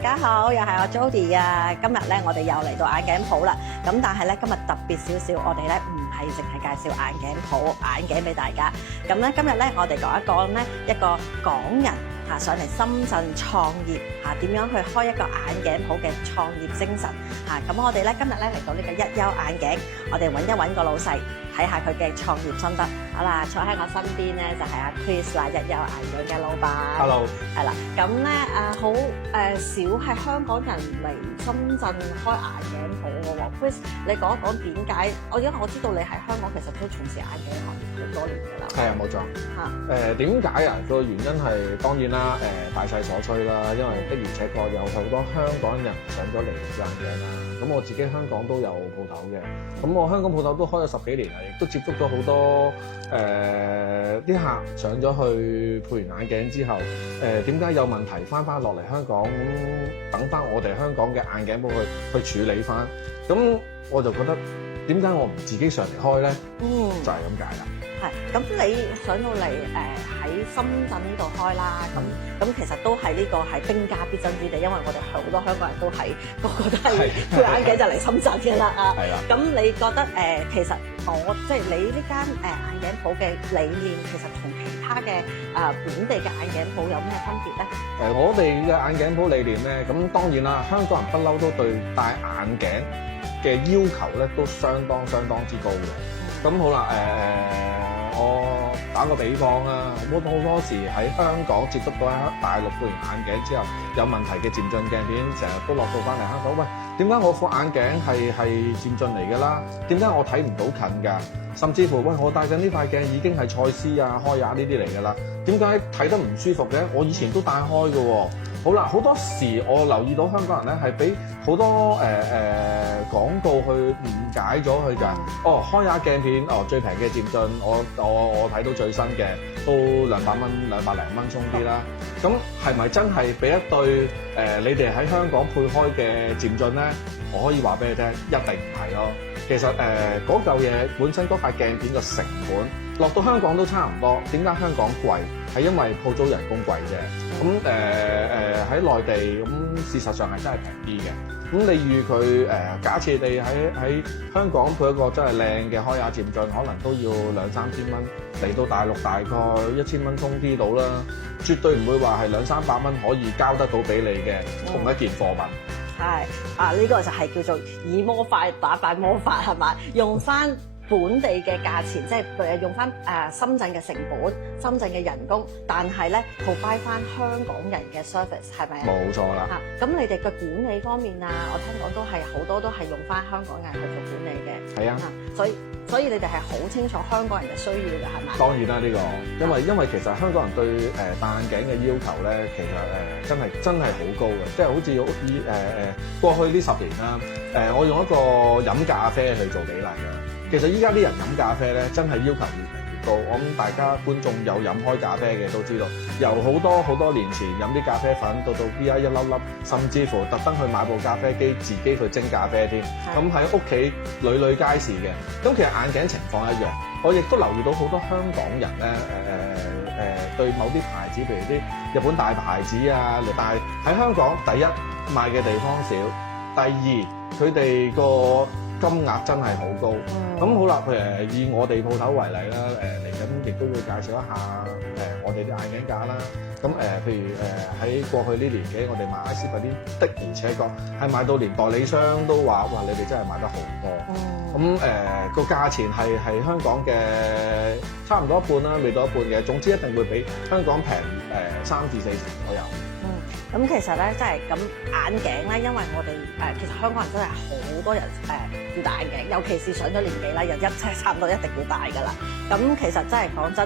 大家好，又係我 Jody 啊！今日咧，我哋又嚟到眼鏡鋪啦。咁但係咧，今日特別少少，我哋咧唔係淨係介紹眼鏡鋪眼鏡俾大家。咁咧，今日咧，我哋講一講咧一個港人上嚟深圳創業點樣去開一個眼鏡鋪嘅創業精神咁我哋咧今日咧嚟到呢個一休眼鏡，我哋揾一揾個老細，睇下佢嘅創業心得。好啦，坐喺我身邊咧就係阿 Chris 啦，一休眼鏡嘅老闆。Hello。係啦，咁咧好少係香港人嚟深圳開眼鏡鋪嘅喎。Chris，你講一講點解？因為我知道你喺香港其實都從事眼鏡行業好多年㗎啦。係啊，冇錯。點解啊？個原因係當然啦，大勢所趨啦，因為的而且確有好多香港人上咗嚟做眼鏡啦。咁我自己香港都有鋪頭嘅，咁我香港鋪頭都開咗10幾年啦，亦都接觸咗好多啲客上咗去配完眼鏡之後，點解有問題翻落嚟香港，咁等翻我哋香港嘅眼鏡鋪去處理翻，咁我就覺得點解我唔自己上嚟開咧？就係咁解啦。咁你上到嚟喺深圳呢度開啦，咁其實都係呢個係兵家必爭之地，因為我哋好多香港人都係個個都係配眼鏡就嚟深圳嘅啦係啦。咁你覺得其實即係你呢間眼鏡鋪嘅理念，其實同其他嘅本地嘅眼鏡鋪有咩分別咧？我哋嘅眼鏡鋪理念咧，咁當然啦，香港人不嬲都對戴眼鏡嘅要求咧都相當之高嘅。咁好啦，我打個比方啦，我好多時喺香港接觸到喺大陸配完眼鏡之後有問題嘅漸進鏡片，成日都落到翻嚟香港。喂，點解我副眼鏡係漸進嚟㗎啦？點解我睇唔到近㗎？甚至乎喂，我戴緊呢塊鏡已經係蔡司啊、開亞呢啲嚟㗎啦，點解睇得唔舒服嘅？我以前都戴開㗎喎。好啦，好多時我留意到香港人咧係俾好多廣告去誤解咗佢㗎。開下鏡片，最平嘅漸進，我睇到最新嘅都200蚊、200零蚊鬆啲啦。咁係咪真係俾一對你哋喺香港配開嘅漸進咧？我可以話俾你聽，一定唔係咯。其實嗰嚿嘢本身嗰塊鏡片嘅成本落到香港都差唔多。點解香港貴？係因為鋪租人工貴啫。咁喺內地咁事實上係真係平啲嘅。咁你預佢假設你喺香港配一個真係靚嘅開亞漸進，可能都要2-3千蚊，嚟到大陸大概1000蚊鬆啲到啦，絕對唔會話係200-300蚊可以交得到俾你嘅同一件貨品。呢個就係叫做以魔法打敗魔法係嘛？用翻本地嘅價錢，即係用翻深圳嘅成本、深圳嘅人工，但係咧 provide 翻香港人嘅 service 係咪啊？冇錯啦。咁你哋嘅管理方面我聽講都係好多都係用翻香港人去做管理嘅。係啊。所以你哋係好清楚香港人嘅需要嘅係咪？當然啦，呢個因為其實香港人對戴眼鏡嘅要求咧，其實真係好高嘅，即係好似過去呢10年啦，我用一個飲咖啡去做比例啦。其實依家啲人飲咖啡咧，真係要求越嚟越高。我諗大家觀眾有飲開咖啡嘅都知道，由好多年前飲啲咖啡粉，到依家一粒粒，甚至乎特登去買部咖啡機，自己去蒸咖啡添。咁喺屋企屢皆是嘅。咁其實眼鏡情況一樣，我亦都留意到好多香港人咧，對某啲牌子，譬如啲日本大牌子啊，但係喺香港，第一賣嘅地方少，第二佢哋個金額真係好高。咁好啦，譬如以我哋鋪頭為例啦，嚟緊亦都會介紹一下我哋啲眼鏡架啦。咁譬如喺過去呢年幾，我哋賣 IC 嗰啲的而且確係賣到連代理商都話：哇！你哋真係賣得好多。咁個價錢係香港嘅差唔多一半啦，未到一半嘅。總之一定會比香港平3至4成左右。咁其實咧，即係咁眼鏡咧，因為我哋其實香港人真係好多人要戴眼鏡，尤其是上咗年紀啦，人差唔多一定要戴㗎啦。咁其實真係講真，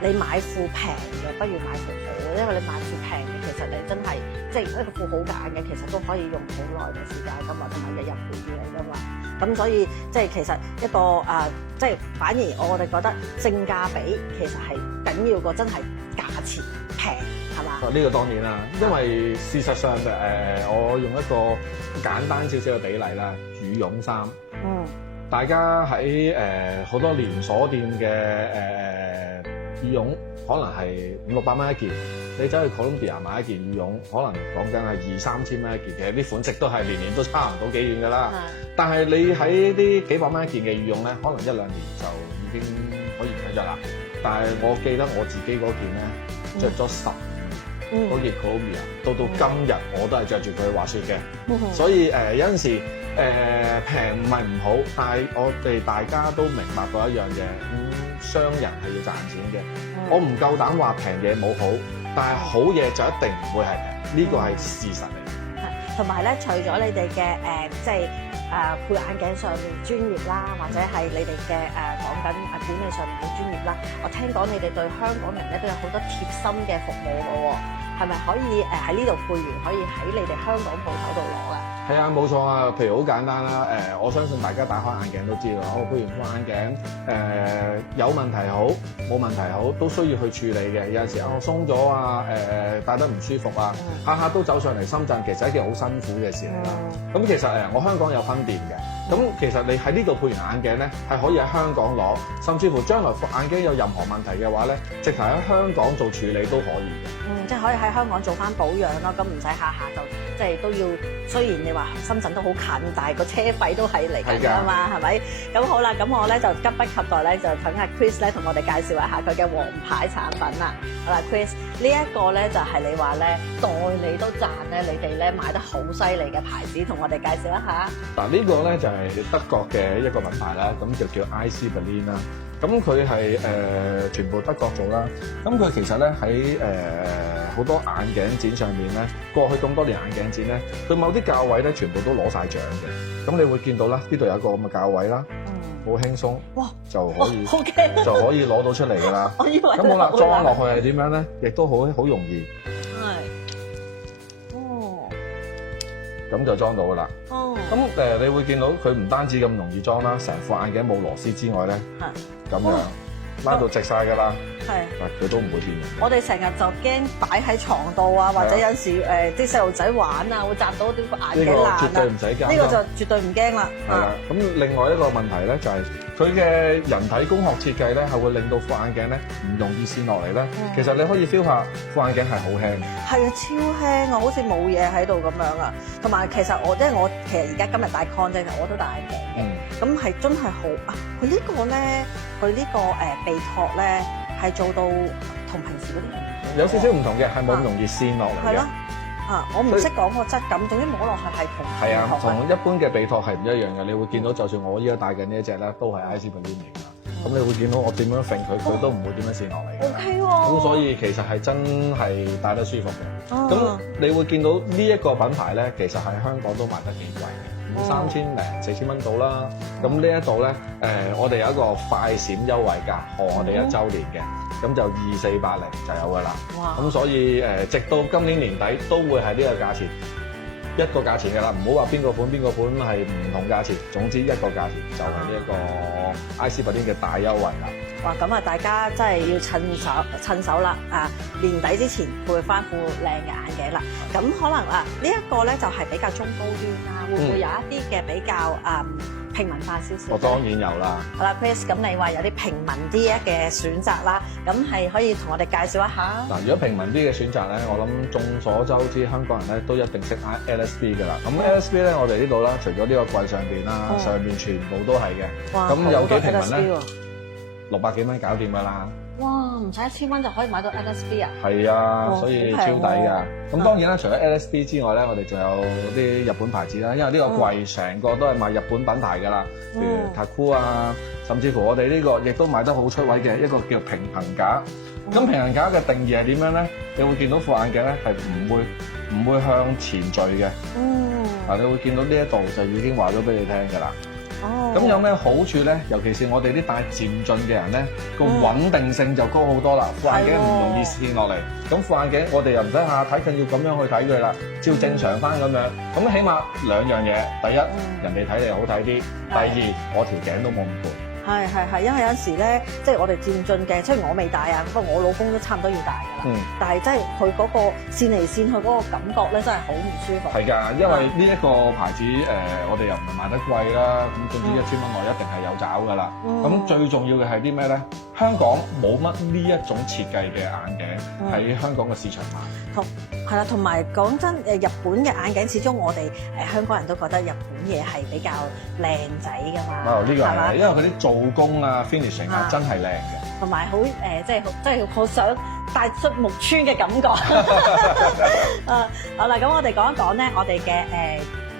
你買副平嘅不如買副好，因為你買副平嘅，其實你真係即係一個副好嘅眼鏡，其實都可以用好耐嘅時間㗎嘛，同埋日日陪住你㗎嘛。咁所以即係其實一個即係反而我哋覺得性價比其實係緊要過真係價錢平。呢個當然啦，因為事實上我用一個簡單少少嘅比例啦，羽絨衫。大家喺好多連鎖店嘅羽絨，可能係500-600蚊一件。你走去 Columbia 買一件羽絨，可能講緊係2-3千蚊一件，其實啲款式都係年年都差唔到幾遠㗎啦。但係你喺啲幾百蚊一件嘅羽絨咧，可能1-2年就已經可以唔使着啦。但係我記得我自己嗰件咧，着咗10年，嗰件 Columbia 到今日我都係着住佢滑雪嘅。所以有陣時平唔係唔好，但係我哋大家都明白到一樣嘢，商人係要賺錢嘅。我唔夠膽話平嘢冇好，但係好嘢就一定唔會係平，呢個係事實嚟。同埋咧，除咗你哋嘅即係配眼鏡上面專業啦，或者係你哋嘅講緊管理上面嘅專業啦，我聽講你哋對香港人咧都有好多貼心嘅服務嘅喎，係咪可以喺呢度配完，可以喺你哋香港鋪頭度攞啊？係啊，冇錯啊。譬如好簡單啦，我相信大家戴開眼鏡都知道，我配完副眼鏡有問題好，冇問題好，都需要去處理嘅。有陣時我鬆咗啊，戴得唔舒服啊，下下都走上嚟深圳，其實係一件好辛苦嘅事嚟啦。咁其實我香港有分店嘅，咁其實你喺呢度配完眼鏡咧，係可以喺香港攞，甚至乎將來副眼鏡有任何問題嘅話咧，直頭喺香港做處理都可以嘅。即係可以喺香港做翻保養咯，咁唔使下下就即係都要。雖然你話深圳都好近，但係個車費都係嚟緊㗎嘛，係咪？咁好啦，咁我咧就急不及待咧，就等阿 Chris 咧同我哋介紹一下佢嘅王牌產品啦。好啦 ，Chris， 呢一個咧就係你話咧代理都賺咧，你哋咧買得好犀利嘅牌子，同我哋介紹一下。嗱，呢個咧就係德國嘅一個品牌啦，咁就叫 IC Berlin 啦。咁佢係全部德國做啦。咁佢其實咧喺好多眼鏡展上面咧，過去咁多年眼鏡展咧，對某啲價位咧，全部都攞晒獎嘅。咁你會見到啦，呢度有一個咁嘅價位啦，好輕鬆，哇，就可以就可以攞到出嚟㗎啦。我以為咁好啦，裝落去係點樣咧？亦都好容易。咁就裝到㗎啦。咁你會見到佢唔單止咁容易裝啦，成副眼鏡冇螺絲之外咧，咁樣拉到直晒㗎啦。但佢都唔會變形。我哋成日就驚擺喺床度啊，或者有時啲細路仔玩啊，會砸到啲眼鏡爛啊。絕對唔使驚。呢個就絕對唔驚啦。係啦。咁另外一個問題咧，就係佢嘅人體工學設計咧，係會令到副眼鏡咧唔容易跣落嚟咧。其實你可以 feel 下副眼鏡係好輕。係啊，超輕啊，好似冇嘢喺度咁樣啊。同埋其實我其實而家今日戴 con 啫，我都戴眼鏡嘅。咁係真係好啊！佢呢個咧，佢呢個鼻托咧。係做到同平時嗰啲有少少唔同嘅，係冇咁容易跣落嚟嘅。係咯，我唔識講個質感，總之摸落去係同係啊，同一般嘅鼻托係唔一樣嘅。你會見到，就算我依家戴緊呢一隻咧，都係 IC Berlin 嚟㗎。咁你會見到我點樣揈佢，佢都唔會點樣跣落嚟。OK 喎。咁所以其實係真係戴得舒服嘅。咁你會見到呢一個品牌咧，其實喺香港都賣得幾貴嘅。3000零4000蚊到啦，咁呢一度咧，我哋有一個快閃優惠價，賀我哋1週年嘅，咁就2480就有噶啦。咁所以直到今年年底都會係呢個價錢，一個價錢噶啦，唔好話邊個款係唔同價錢，總之一個價錢就係呢一個 IC Berlin 嘅大優惠啦。哇！咁啊，大家真係要趁手啦！年底之前配翻副靚嘅眼鏡啦。咁可能呢一個咧就係比較中高端啦，會唔會有一啲嘅比較平民化少少？我當然有啦。好啦 ，Chris， 咁你話有啲平民啲嘅選擇啦，咁係可以同我哋介紹一下。嗱，如果平民啲嘅選擇咧，我諗眾所周知，香港人咧都一定識 LSB 㗎啦。咁 LSB 咧，我哋呢度啦，除咗呢個櫃上邊啦，上邊全部都係嘅。哇！咁有幾平民咧？600幾蚊搞掂㗎啦！哇，唔使1000蚊就可以買到 LSB 啊！係啊，所以超抵㗎。咁當然啦，除咗 LSB 之外咧，我哋仲有啲日本牌子啦。因為呢個櫃成個都係賣日本品牌㗎啦，譬如 Taku 啊，甚至乎我哋呢個亦都賣得好出位嘅一個叫平衡架。咁平衡架嘅定義係點樣咧？你會見到副眼鏡咧係唔會向前墜嘅。嗱，你會見到呢一度就已經話咗俾你聽㗎啦。咁有咩好處咧？尤其是我哋啲戴漸進嘅人咧，個穩定性就高好多啦。副眼鏡唔容易跣落嚟。咁副眼鏡我哋又唔使下睇近要咁樣去睇佢啦，照正常翻咁樣。咁起碼2樣嘢，第一，人哋睇你好睇啲；第二，我條頸都冇咁攰。係，因為有陣時咧，即係我哋漸進鏡，雖然我未戴啊，不過我老公都差唔多要戴㗎啦。但係真係佢嗰個線嚟線去嗰個感覺咧，真係好唔舒服。係㗎，因為呢一個牌子我哋又唔係賣得貴啦，咁總之1000蚊內一定係有找㗎啦。咁最重要嘅係啲咩咧？香港冇乜呢一種設計嘅眼鏡喺香港嘅市場賣。係啦，同埋講真，日本嘅眼鏡始終我哋香港人都覺得日本嘢係比較靚仔㗎嘛。呢個係，因為佢啲做工啊、finishing 啊真係靚嘅。同埋好即係好想帶出木村嘅感覺。好啦，咁我哋講一講咧，我哋嘅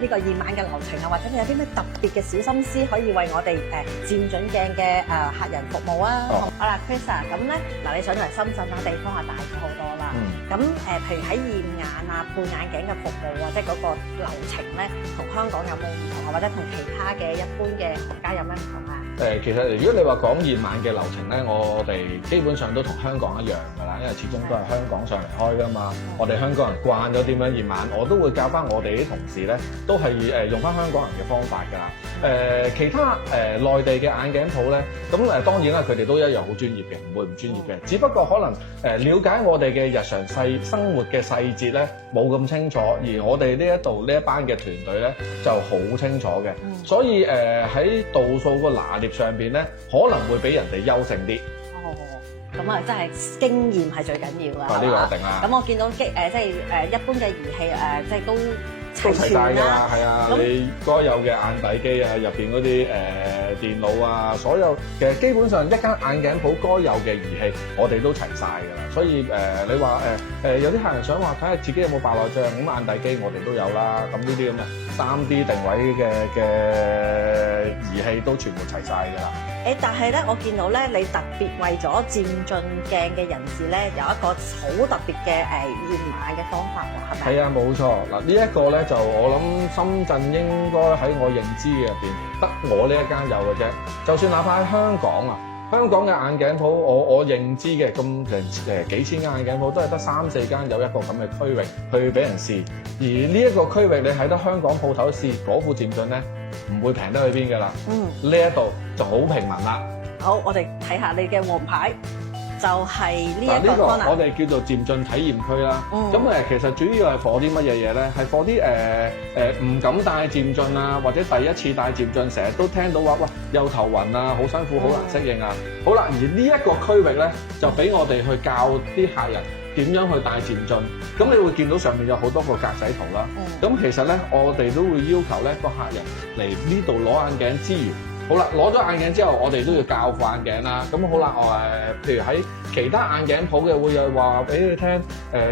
呢個驗眼嘅流程啊，或者你有啲咩特別嘅小心思可以為我哋漸進鏡嘅客人服務啊？好啦，Chris 啊，咁咧嗱，你上嚟深圳地方係大咗好多啦。咁譬如喺驗眼啊、配眼鏡嘅服務啊，即係嗰個流程咧，同香港有冇唔同啊？或者同其他嘅一般嘅行家有咩唔同啊？其實如果你話講驗眼嘅流程咧，我哋基本上都同香港一樣㗎啦，因為始終都係香港上嚟開㗎嘛。我哋香港人慣咗點樣驗眼，我都會教翻我哋啲同事咧，都係用翻香港人嘅方法㗎啦。其他內地嘅眼鏡鋪咧，咁當然啦，佢哋都一樣好專業嘅，唔會唔專業嘅。只不過可能了解我哋嘅日常生活嘅細節咧，冇咁清楚，而我哋呢一班嘅團隊咧就好清楚嘅。所以喺度數個拿捏上邊咧，可能會比人哋優勝啲。咁啊，真係經驗係最緊要啊！呢個一定啦。咁我見到即係一般嘅儀器即係都齊晒㗎啦，係啊！你該有嘅眼底機啊，入邊嗰啲電腦啊，所有其實基本上一間眼鏡鋪該有嘅儀器，我哋都齊晒㗎啦。所以你話有啲客人想話睇下自己有冇白內障，咁眼底機我哋都有啦。咁呢啲咁嘅3D 定位嘅儀器都全部齊晒㗎啦。但係咧，我見到咧，你特別為咗漸進鏡嘅人士咧，有一個好特別嘅驗眼嘅方法喎，係咪？係啊，冇錯。嗱，呢一個咧就我諗深圳應該喺我認知嘅入邊，得我呢一間有嘅啫。就算哪怕喺香港啊，香港嘅眼鏡鋪，我認知嘅咁幾千間眼鏡鋪，都係得3、4間有一個咁嘅區域去俾人試。而呢一個區域你喺得香港鋪頭試嗰副漸進咧，唔會平得去邊㗎啦。呢一度就好平民啦。好，我哋睇下你嘅王牌，就係呢一個 corner。我哋叫做漸進體驗區啦。咁其實主要係 for 啲乜嘢嘢咧？係 for 啲唔敢戴漸進啊，或者第一次戴漸進，成日都聽到話喂又頭暈啊，好辛苦，好難適應啊。好啦，而呢一個區域咧，就俾我哋去教啲客人點樣去戴漸進。咁你會見到上面有好多個格仔圖啦。咁其實咧，我哋都會要求咧個客人嚟呢度攞眼鏡之餘，好啦，攞咗眼鏡之後，我哋都要校副眼鏡啦。咁好啦，譬如喺其他眼鏡鋪嘅會有話俾你聽，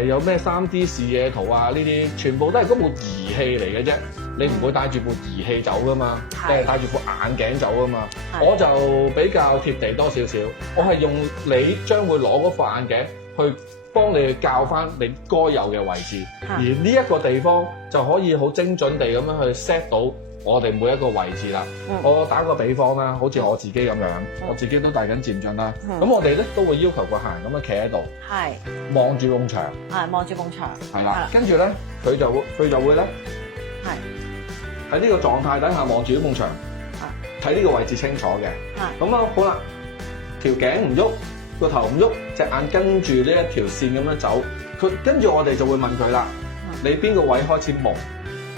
有咩3D 視野圖啊，呢啲全部都係嗰部儀器嚟嘅啫。你唔會帶住部儀器走噶嘛，你係帶住副眼鏡走噶嘛。我就比較貼地多少少，我係用你將會攞嗰副眼鏡去幫你去校翻你該有嘅位置，而呢一個地方就可以好精準地咁樣去 set 到我哋每一個位置啦。我打個比方啦，好似我自己咁樣，我自己都戴緊漸進啦。咁我哋咧都會要求個客人咁樣企喺度，望住埲牆，望住埲牆，係啦。跟住咧，佢就會咧，喺呢個狀態底下望住呢埲牆，睇呢個位置清楚嘅。咁啊好啦，條頸唔喐，個頭唔喐，隻眼跟住呢一條線咁樣走。佢跟住我哋就會問佢啦，你邊個位開始蒙？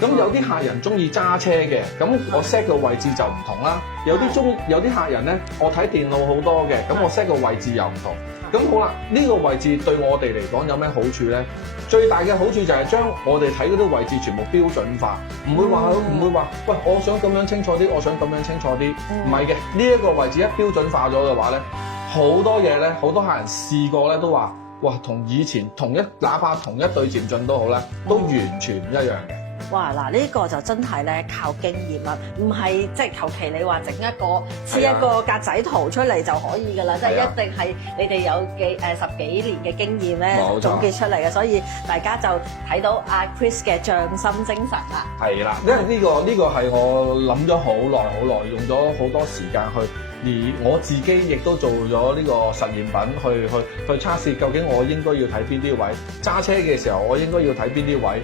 咁有啲客人中意揸車嘅，咁我 set 個位置就唔同啦。有啲客人咧，我睇電腦好多嘅，咁我 set 個位置又唔同。咁好啦，呢個位置對我哋嚟講有咩好處咧？最大嘅好處就係將我哋睇嗰啲位置全部標準化，唔會話，喂，我想咁樣清楚啲，我想咁樣清楚啲。唔係嘅，呢一個位置一標準化咗嘅話咧，好多嘢咧，好多客人試過咧都話，哇，同以前哪怕同一對漸進都好咧，都完全唔一樣嘅。哇！嗱，呢個就真係咧靠經驗啦，唔係即係求其你話整一個黐一個格仔圖出嚟就可以㗎啦，即係一定係你哋有10幾年嘅經驗咧總結出嚟嘅，所以大家就睇到阿 Chris 嘅匠心精神啦。係啦，因為呢個係我諗咗好耐，用咗好多時間去。而我自己亦都做咗呢個實驗品去測試，究竟我應該要睇邊啲位？揸車嘅時候我應該要睇邊啲位？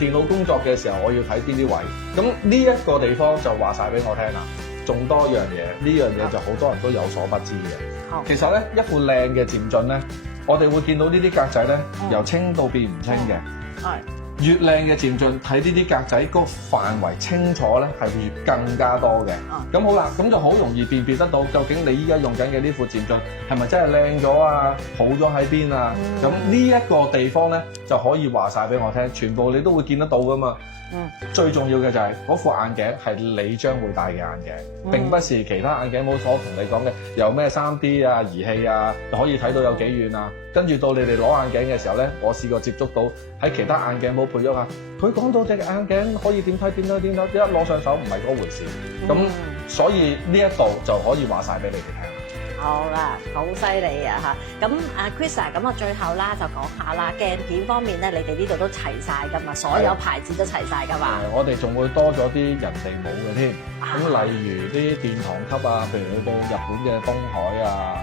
電腦工作嘅時候我要睇邊啲位？咁呢一個地方就話晒俾我聽啦。仲多一樣嘢，呢樣嘢就好多人都有所不知嘅。好其實咧，一副靚嘅漸進咧，我哋會見到呢啲格仔咧，由清到變唔清嘅。係。越靚嘅漸進，睇呢啲格仔個範圍清楚咧，係會更加多嘅。咁好啦，咁就好容易辨別得到，究竟你依家用緊嘅呢副漸進係咪真係靚咗啊？好咗喺邊啊？咁呢一個地方咧，就可以話晒俾我聽，全部你都會見得到噶嘛。最重要嘅就係嗰副眼鏡係你將會戴嘅眼鏡，並不是其他眼鏡鋪所同你講嘅有咩 3D 啊儀器啊，可以睇到有幾遠啊。跟住到你哋攞眼鏡嘅時候咧，我試過接觸到喺其他眼鏡鋪配咗下，佢講到隻眼鏡可以點睇，一攞上手唔係嗰回事。咁所以呢一度就可以話晒俾你哋聽。好啦，好犀利啊嚇！咁阿 Chris 啊，咁我最後啦就講下啦，鏡片方面咧，你哋呢度都齊晒噶嘛，所有牌子都齊晒噶嘛。我哋仲會多咗啲人哋冇嘅添。咁例如啲殿堂級啊，譬如去到日本嘅東海啊，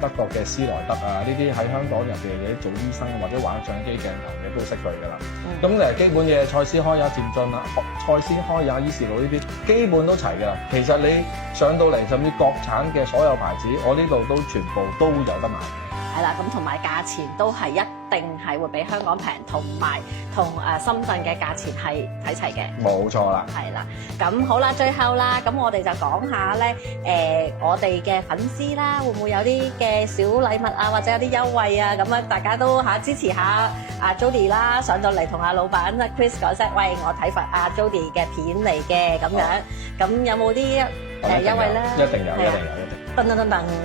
德國嘅斯萊德啊，呢啲喺香港入邊嘅做醫生或者玩相機鏡頭嘅都識佢噶啦。咁基本嘅蔡司開也漸進啦，蔡司開也依視路呢啲基本都齊噶啦。其實你上到嚟甚至國產嘅所有牌子，我呢度都全部都有得賣。係啦，咁同埋價錢都係一定係會比香港平，同埋同深圳嘅價錢係睇齊嘅。冇錯啦。係啦，咁好啦，最後啦，咁我哋就講下咧，我哋嘅粉絲啦，會唔會有啲嘅小禮物啊，或者有啲優惠啊？咁啊，大家都支持下阿 Jody 啦，上到嚟同阿老闆 Chris 講聲，喂，我睇翻阿 Jody 嘅片嚟嘅咁樣，咁有冇啲優惠咧？一定有，一定有，一定。等，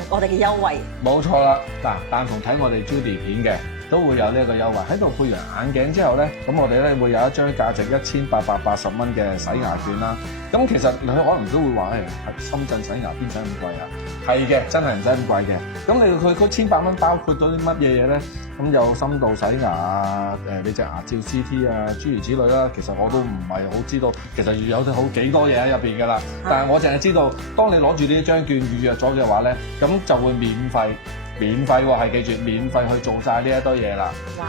我哋嘅優惠。冇錯啦，嗱，但逢睇我哋 Jody 片嘅，都會有呢一個優惠。喺度配完眼鏡之後咧，咁我哋咧會有一張價值1880蚊嘅洗牙券啦。咁其實你可能都會話係深圳洗牙邊使咁貴啊？係嘅，真係唔使咁貴嘅。咁你佢1,800蚊包括咗啲乜嘢嘢咧？咁有深度洗牙啊，你隻牙照 CT 啊，諸如此類啦。其實我都唔係好知道，其實有好幾多嘢喺入邊㗎啦。但係我淨係知道，當你攞住呢一張券預約咗嘅話咧，咁就會免費喎，係記住免費去做晒呢一堆嘢啦。哇！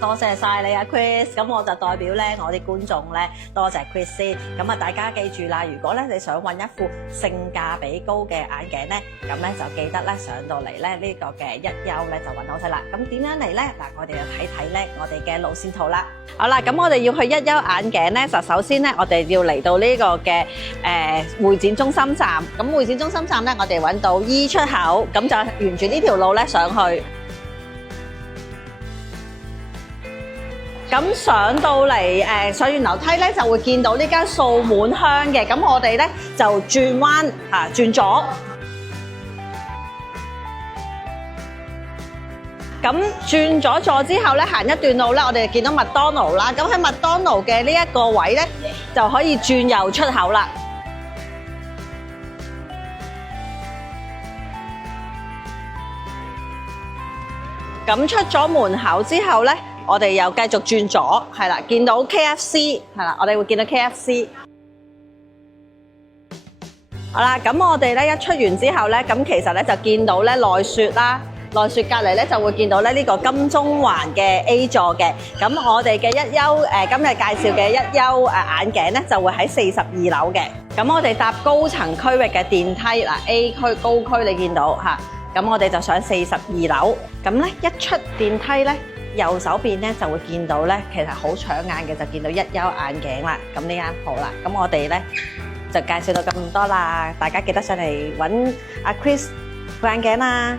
多謝晒你啊 Chris，咁我就代表咧我啲觀眾咧多謝 Chris 先。咁啊大家記住啦，如果咧你想揾一副性價比高嘅眼鏡咧，咁咧就記得咧上到嚟咧呢個嘅一休咧就揾好晒啦。咁點樣嚟咧？嗱，我哋就睇睇咧我哋嘅路線圖啦。好啦，咁我哋要去一休眼鏡咧，就首先咧我哋要嚟到呢個嘅會展中心站。咁會展中心站咧，我哋揾到 E 出口，咁就沿住呢條路咧上去。咁上到嚟上完樓梯咧，就會見到呢間掃滿香嘅。咁我哋咧就轉彎轉左。咁轉咗座之後咧，行一段路咧，我哋就見到麥當勞啦。咁喺麥當勞嘅呢一個位咧，就可以轉右出口啦。咁出咗門口之後咧，我哋又繼續轉左，係啦，見到 KFC， 係啦，我哋會見到 KFC。好啦，咁我哋咧一出完之後咧，咁其實咧就見到咧奈雪啦，奈雪隔離咧就會見到咧呢個金鐘環嘅 A 座嘅。咁我哋嘅一休今日介紹嘅一休眼鏡咧就會喺42樓嘅。咁我哋搭高層區域嘅電梯嗱 A 區高區你見到嚇，咁我哋就上42樓。咁咧一出電梯咧，右手邊咧就會見到咧，其實好搶眼嘅就見到一休眼鏡啦。咁呢間鋪啦，咁我哋咧就介紹到咁多啦，大家記得上嚟揾阿 Chris 副眼鏡啦。